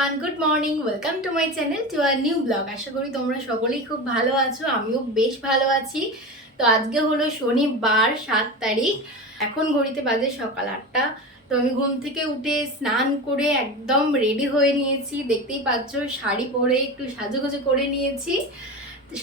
Everyone, good morning. Welcome to my channel, to our new blog. আশা করি তোমরা সকলেই খুব ভালো আছো, আমিও বেশ ভালো আছি। তো আজকে হলো শনিবার 7 তারিখ। এখন ঘড়িতে বাজে সকাল 8টা। তো আমি ঘুম থেকে উঠে স্নান করে একদম রেডি হয়ে নিয়েছি, দেখতেই পাচ্ছ। শাড়ি পরে একটু সাজুগুজু করে নিয়েছি।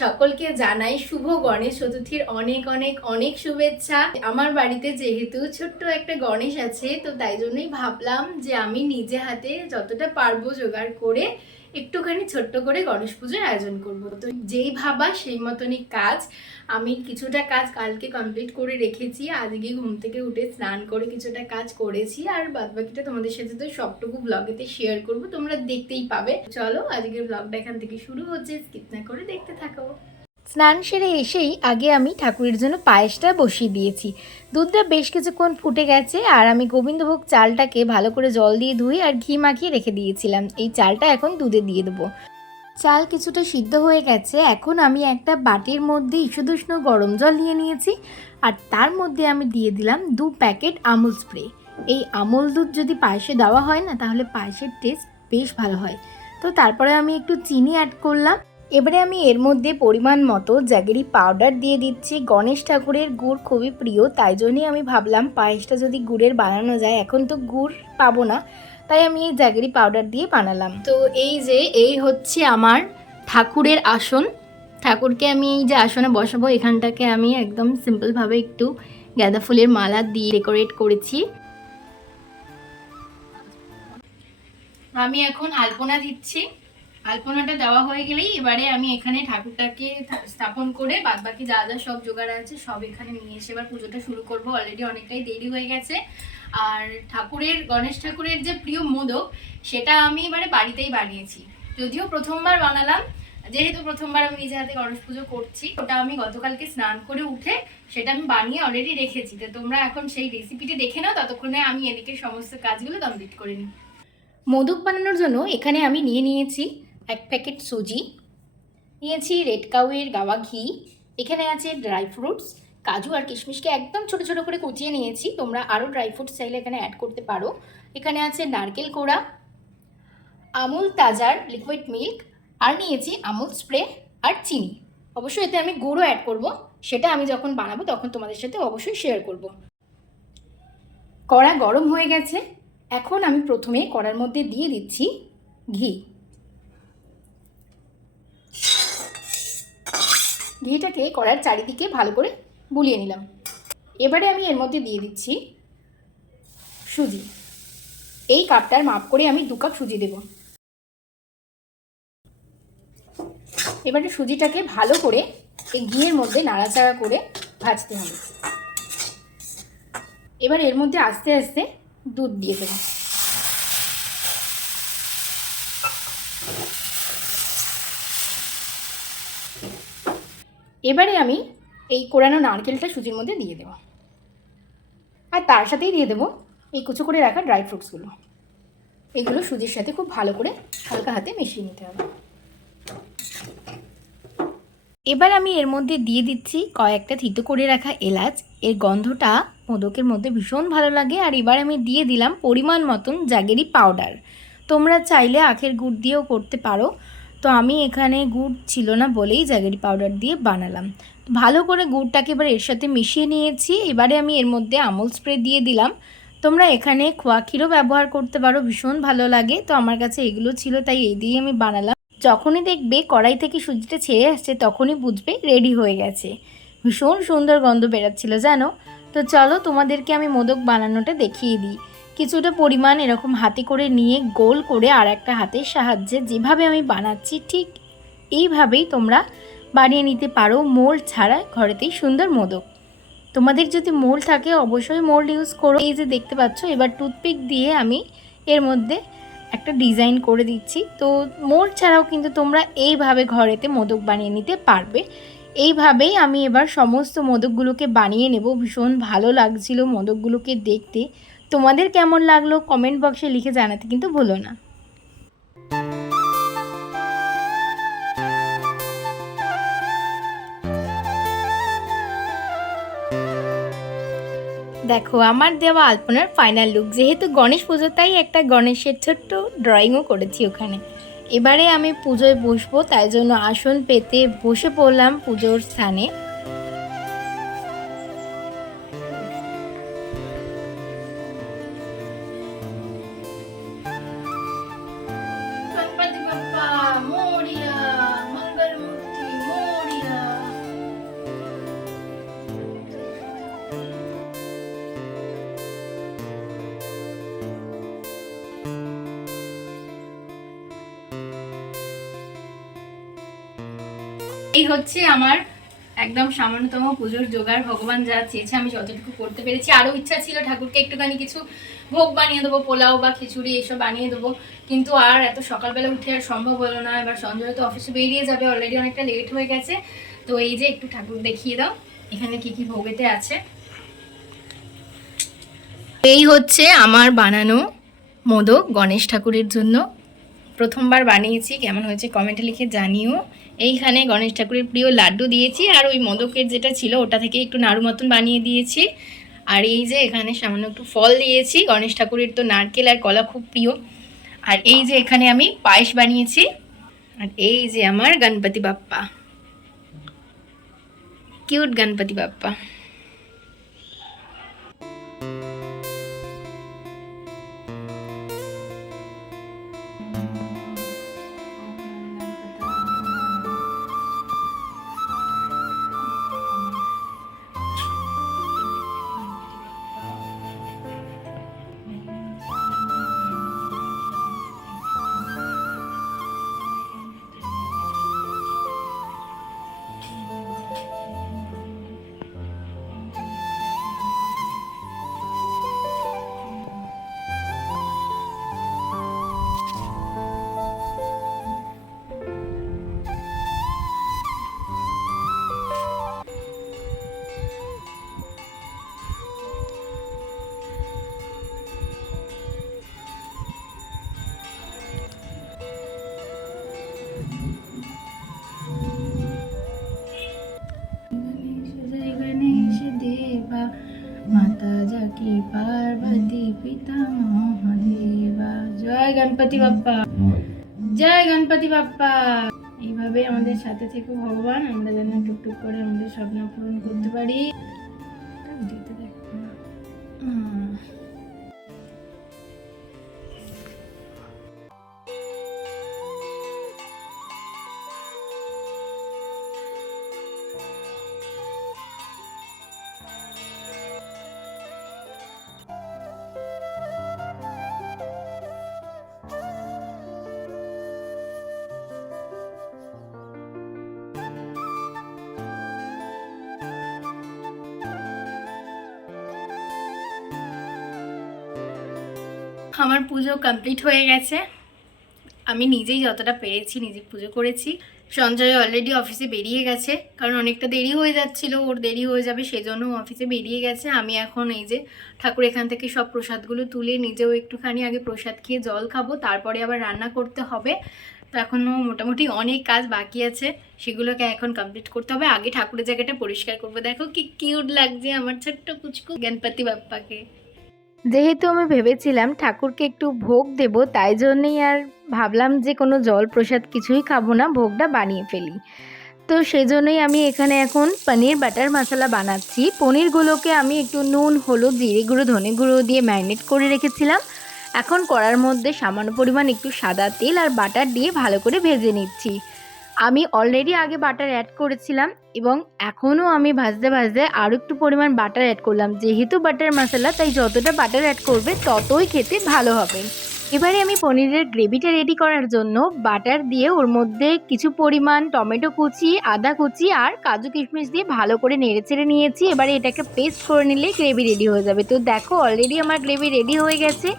সকলকে জানাই শুভ গণেশ চতুর্থীর অনেক অনেক অনেক শুভেচ্ছা। আমার বাড়িতে যেহেতু ছোট্ট একটা গণেশ আছে, তো তাই জন্যই ভাবলাম যে আমি নিজে হাতে যতটা পারবো জোগাড় করে একটুখানি ছোট্ট করে গণেশ পুজোর আয়োজন করব। তো যেই ভাবা সেই মতনই কাজ। আমি কিছুটা কাজ কালকে কমপ্লিট করে রেখেছি, আজকে ঘুম থেকে উঠে স্নান করে কিছুটা কাজ করেছি, আর বাদবাকিটা তোমাদের সাথে তো সবটুকু ব্লগেতে শেয়ার করব, তোমরা দেখতেই পাবে। চলো আজকের ব্লগটা এখান থেকে শুরু হচ্ছে, স্কিপ না করে দেখতে থাকো। স্নান সেরে এসেই আগে আমি ঠাকুরের জন্য পায়েসটা বসিয়ে দিয়েছি। দুধটা বেশ কিছুক্ষণ ফুটে গেছে, আর আমি গোবিন্দভোগ চালটাকে ভালো করে জল দিয়ে ধুই আর ঘি মাখিয়ে রেখে দিয়েছিলাম। এই চালটা এখন দুধে দিয়ে দেবো। চাল কিছুটা সিদ্ধ হয়ে গেছে। এখন আমি একটা বাটির মধ্যে ইসুদুষ্ণ গরম জল নিয়ে নিয়েছি, আর তার মধ্যে আমি দিয়ে দিলাম 2 প্যাকেট আমুল স্প্রে। এই আমুল দুধ যদি পায়েসে দেওয়া হয় না, তাহলে পায়েসের টেস্ট বেশ ভালো হয়। তো তারপরে আমি একটু চিনি অ্যাড করলাম। এবারে আমি এর মধ্যে পরিমাণ মতো জ্যাগেরি পাউডার দিয়ে দিচ্ছি। গণেশ ঠাকুরের গুড় খুবই প্রিয়, তাই জন্যই আমি ভাবলাম পায়েসটা যদি গুড়ের বানানো যায়। এখন তো গুড় পাবো না, তাই আমি এই জ্যাগেরি পাউডার দিয়ে বানালাম। তো এই হচ্ছে আমার ঠাকুরের আসন। ঠাকুরকে আমি এই যে আসনে বসাবো, এখানটাকে আমি একদম সিম্পলভাবে একটু গাঁদা ফুলের মালা দিয়ে ডেকোরেট করেছি। আমি এখন আলপনা দিচ্ছি। আলপনাটা দেওয়া হয়ে গেলেই এবারে আমি এখানে ঠাকুরটাকে স্থাপন করে বাদবাকি যা যা সব জোগাড় আছে সব এখানে নিয়ে এসে এবার পুজোটা শুরু করব। অলরেডি অনেকটাই দেরি হয়ে গেছে। আর গণেশ ঠাকুরের যে প্রিয় মোদক, সেটা আমি এবারে বাড়িতেই বানিয়েছি। যদিও প্রথমবার বানালাম, যেহেতু প্রথমবার আমি নিজে হাতে গণেশ পুজো করছি, ওটা আমি গতকালকে স্নান করে উঠে সেটা আমি বানিয়ে অলরেডি রেখেছি। তো তোমরা এখন সেই রেসিপিটি দেখে নাও, ততক্ষণে আমি এদিকে সমস্ত কাজগুলো কমপ্লিট করে নিই। মোদক বানানোর জন্য এখানে আমি নিয়েছি 1 প্যাকেট সুজি, নিয়েছি রেড কাউয়ের গাওয়া ঘি, এখানে আছে ড্রাই ফ্রুটস, কাজু আর কিশমিশকে একদম ছোট ছোট করে কুচিয়ে নিয়েছি। তোমরা আরও ড্রাই ফ্রুটস চাইলে এখানে অ্যাড করতে পারো। এখানে আছে নারকেল কোড়া, আমুল তাজার লিকুইড মিল্ক, আর নিয়েছি আমুল স্প্রে আর চিনি। অবশ্যই এতে আমি গুঁড়ো অ্যাড করব, সেটা আমি যখন বানাবো তখন তোমাদের সাথে অবশ্যই শেয়ার করব। কড়া গরম হয়ে গেছে। এখন আমি প্রথমে কড়ার মধ্যে দিয়ে দিচ্ছি ঘি। ঘিটাকে কড়ার চারিদিকে ভালো করে বুলিয়ে নিলাম। এবারে আমি এর মধ্যে দিয়ে দিচ্ছি সুজি। এই কাপটার মাপ করে আমি 2 কাপ সুজি দেব। এবারে সুজিটাকে ভালো করে এই ঘিয়ের মধ্যে নাড়াচাড়া করে ভাজতে হবে। এবার এর মধ্যে আস্তে আস্তে দুধ দিয়ে দেব। এবারে আমি এই কোরানো নারকেলটা সুজির মধ্যে দিয়ে দেব, আর তার সাথেই দিয়ে দেবো এই কুচো করে রাখা ড্রাই ফ্রুটসগুলো। এগুলো সুজির সাথে খুব ভালো করে হালকা হাতে মিশিয়ে নিতে হবে। এবার আমি এর মধ্যে দিয়ে দিচ্ছি কয়েকটা থিতো করে রাখা এলাচ। এর গন্ধটা মোদকের মধ্যে ভীষণ ভালো লাগে। আর এবার আমি দিয়ে দিলাম পরিমাণ মতন জ্যাগেরি পাউডার। তোমরা চাইলে আখের গুড় দিয়েও করতে পারো, তো আমি এখানে গুড় ছিল না বলেই জ্যাগেরি পাউডার দিয়ে বানালাম। ভালো করে গুড়টাকে এবার এর সাথে মিশিয়ে নিয়েছি। এবারে আমি এর মধ্যে আমুল স্প্রে দিয়ে দিলাম। তোমরা এখানে খোয়া ক্ষীরও ব্যবহার করতে পারো, ভীষণ ভালো লাগে। তো আমার কাছে এগুলো ছিল, তাই এই দিয়ে আমি বানালাম। যখনই দেখবে কড়াই থেকে সুজিটা ছেড়ে আসছে, তখনই বুঝবে রেডি হয়ে গেছে। ভীষণ সুন্দর গন্ধ বেরাচ্ছিল জানো। তো চলো তোমাদেরকে আমি মোদক বানানোটা দেখিয়ে দিই। কিছুটা পরিমাণ এরকম হাতে করে নিয়ে গোল করে আর একটা হাতের সাহায্যে যেভাবে আমি বানাচ্ছি ঠিক এইভাবেই তোমরা বানিয়ে নিতে পারো, মোল্ড ছাড়া ঘরেতেই সুন্দর মোদক। তোমাদের যদি মোল্ড থাকে অবশ্যই মোল্ড ইউজ করো। এই যে দেখতে পাচ্ছ, এবার টুথপিক দিয়ে আমি এর মধ্যে একটা ডিজাইন করে দিচ্ছি। তো মোল্ড ছাড়াও কিন্তু তোমরা এইভাবে ঘরেতে মোদক বানিয়ে নিতে পারবে। এইভাবেই আমি এবার সমস্ত মোদকগুলোকে বানিয়ে নেব। ভীষণ ভালো লাগছিল মোদকগুলোকে দেখতে। তোমাদের কেমন লাগলো কমেন্ট বক্সে লিখে জানাতে কিন্তু ভুলো না। দেখো আমার দেওয়া আলপনার ফাইনাল লুক। যেহেতু গণেশ পুজো তাই একটা গণেশের ছোট্ট ড্রয়িংও করেছি ওখানে। এবারে আমি পুজোয় বসবো, তাই জন্য আসন পেতে বসে পড়লাম পুজোর স্থানে। গণপতি বাপ্পা মোরিয়া, মঙ্গল মূর্তি মোরিয়া। এই হচ্ছে আমার একদম সামান্যতম পুজোর জোগাড়। ভগবান যা চেয়েছে আমি যতটুকু করতে পেরেছি। আরও ইচ্ছা ছিল ঠাকুরকে একটুখানি কিছু ভোগ বানিয়ে দেবো, পোলাও বা খিচুড়ি এসব বানিয়ে দেবো, কিন্তু আর এত সকালবেলা উঠে আর সম্ভব হলো না। এবার সঞ্জয় তো অফিসে বেরিয়ে যাবে, অলরেডি অনেকটা লেট হয়ে গেছে। তো এই যে একটু ঠাকুর দেখিয়ে দাও এখানে কি কি ভোগেতে আছে। এই হচ্ছে আমার বানানো মোদক গণেশ ঠাকুরের জন্য। প্রথমবার বানিয়েছি, কেমন হয়েছে কমেন্টে লিখে জানিও। এইখানে গণেশ ঠাকুরের প্রিয় লাড্ডু দিয়েছি, আর ওই মোদকের যেটা ছিল ওটা থেকে একটু নাড়ু মতন বানিয়ে দিয়েছি। আর এই যে এখানে সামান্য একটু ফল দিয়েছি, গণেশ ঠাকুরের তো নারকেল আর কলা খুব প্রিয়। আর এই যে এখানে আমি পায়েস বানিয়েছি। আর এই যে আমার গণপতি বাপ্পা, কিউট গণপতি বাপ্পা। माता जाकी पार्वती पिता महादेवा। জয় গণপতি বাপ্পা, জয় গণপতি বাপ্পা। এইভাবে আমাদের সাথে থেকে ভগবান, আমরা যেন টুকটুক করে আমাদের স্বপ্ন পূরণ করতে পারি। আমার পুজো কমপ্লিট হয়ে গেছে। আমি নিজেই যতটা পেরেছি নিজে পুজো করেছি। সঞ্জয় অলরেডি অফিসে বেরিয়ে গেছে, কারণ অনেকটা দেরি হয়ে যাচ্ছিল, ওর দেরি হয়ে যাবে সেজন্য অফিসে বেরিয়ে গেছে। আমি এখন এই যে ঠাকুর এখান থেকে সব প্রসাদগুলো তুলে নিজেও একটুখানি আগে প্রসাদ খেয়ে জল খাবো, তারপরে আবার রান্না করতে হবে। তো এখনও মোটামুটি অনেক কাজ বাকি আছে, সেগুলোকে এখন কমপ্লিট করতে হবে। আগে ঠাকুরের জায়গাটা পরিষ্কার করবো। দেখো কি কিউট লাগছে আমার ছোট্ট পুচকু গণপতি বাপ্পাকে। যেহেতু আমি ভেবেছিলাম ঠাকুরকে একটু ভোগ দেব, তাই জন্যই আর ভাবলাম যে কোনো জল প্রসাদ কিছুই খাবো না, ভোগটা বানিয়ে ফেলি। তো সেই জন্যই আমি এখানে এখন পনির বাটার মশলা বানাচ্ছি। পনিরগুলোকে আমি একটু নুন, হলুদ, জিরে গুঁড়ো, ধনে গুঁড়ো দিয়ে ম্যারিনেট করে রেখেছিলাম। এখন কড়ার মধ্যে সামান্য পরিমাণ একটু সাদা তেল আর বাটার দিয়ে ভালো করে ভেজে নিচ্ছি। আমি অলরেডি আগে বাটার অ্যাড করেছিলাম এবং এখনও আমি ভাজতে ভাজতে আরও একটু পরিমাণ বাটার অ্যাড করলাম। যেহেতু বাটার মশলা, তাই যতটা বাটার অ্যাড করবে ততই খেতে ভালো হবে। এবারে আমি পনিরের গ্রেভিটা রেডি করার জন্য বাটার দিয়ে ওর মধ্যে কিছু পরিমাণ টমেটো কুচি, আদা কুচি আর কাজু কিশমিশ দিয়ে ভালো করে নেড়েচেড়ে নিয়েছি। এবারে এটাকে পেস্ট করে নিলে গ্রেভি রেডি হয়ে যাবে। তো দেখো অলরেডি আমার গ্রেভি রেডি হয়ে গেছে।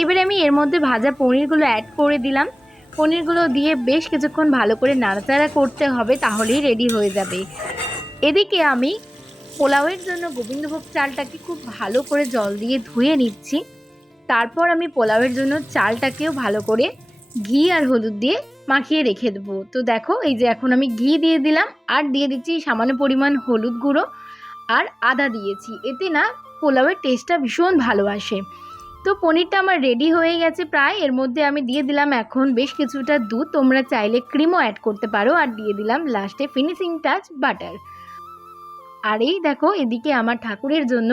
এবারে আমি এর মধ্যে ভাজা পনিরগুলো অ্যাড করে দিলাম। পনিরগুলো দিয়ে বেশ কিছুক্ষণ ভালো করে নাড়াচাড়া করতে হবে, তাহলেই রেডি হয়ে যাবে। এদিকে আমি পোলাওয়ের জন্য গোবিন্দভোগ চালটাকে খুব ভালো করে জল দিয়ে ধুয়ে নিচ্ছি। তারপর আমি পোলাওয়ের জন্য চালটাকেও ভালো করে ঘি আর হলুদ দিয়ে মাখিয়ে রেখে দেবো। তো দেখো এই যে এখন আমি ঘি দিয়ে দিলাম আর দিয়ে দিচ্ছি সামান্য পরিমাণ হলুদ গুঁড়ো আর আদা দিয়েছি। এতে না পোলাওয়ের টেস্টটা ভীষণ ভালো আসে। তো পনিরটা আমার রেডি হয়ে গেছে প্রায়। এর মধ্যে আমি দিয়ে দিলাম এখন বেশ কিছুটা দুধ, তোমরা চাইলে ক্রিমও অ্যাড করতে পারো, আর দিয়ে দিলাম লাস্টে ফিনিশিং টাচ বাটার। আর এই দেখো এদিকে আমার ঠাকুরের জন্য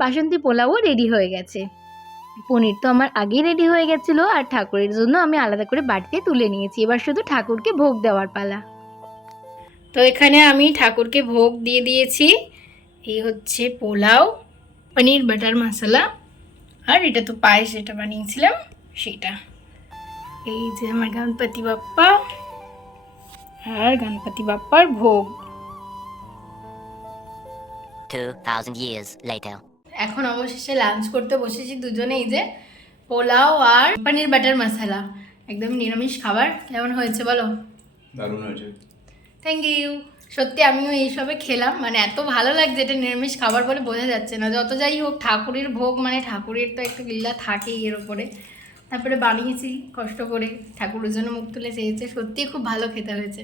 বাসন্তী পোলাও রেডি হয়ে গেছে। পনির তো আমার আগেই রেডি হয়ে গেছিলো, আর ঠাকুরের জন্য আমি আলাদা করে বাটিতে তুলে নিয়েছি। এবার শুধু ঠাকুরকে ভোগ দেওয়ার পালা। তো এখানে আমি ঠাকুরকে ভোগ দিয়ে দিয়েছি। এই হচ্ছে পোলাও, পনির বাটার মশলা, আর এটা তো পায়েস যেটা বানিয়েছিলাম সেটা। এই যে আমার গণপতি বাপ্পা, আর গণপতি বাপ্পার ভোগ। 2000 years later. এখন অবশেষে লাঞ্চ করতে বসেছি দুজনে। এই যে পোলাও আর পনির বাটার মশলা, একদম নিরামিষ খাবার। কেমন হয়েছে বলো? দারুণ হয়েছে। Thank you. সত্যি আমিও এইসবে খেলাম, মানে এত ভালো লাগছে, এটা নিরামিষ খাবার বলে বোঝা যাচ্ছে না। যত যাই হোক ঠাকুরের ভোগ মানে ঠাকুরের তো একটা লীলা থাকেই এর ওপরে। তারপরে বানিয়েছি কষ্ট করে, ঠাকুরের জন্য মুখ তুলে চেয়েছে, সত্যিই খুব ভালো খেতে হয়েছে।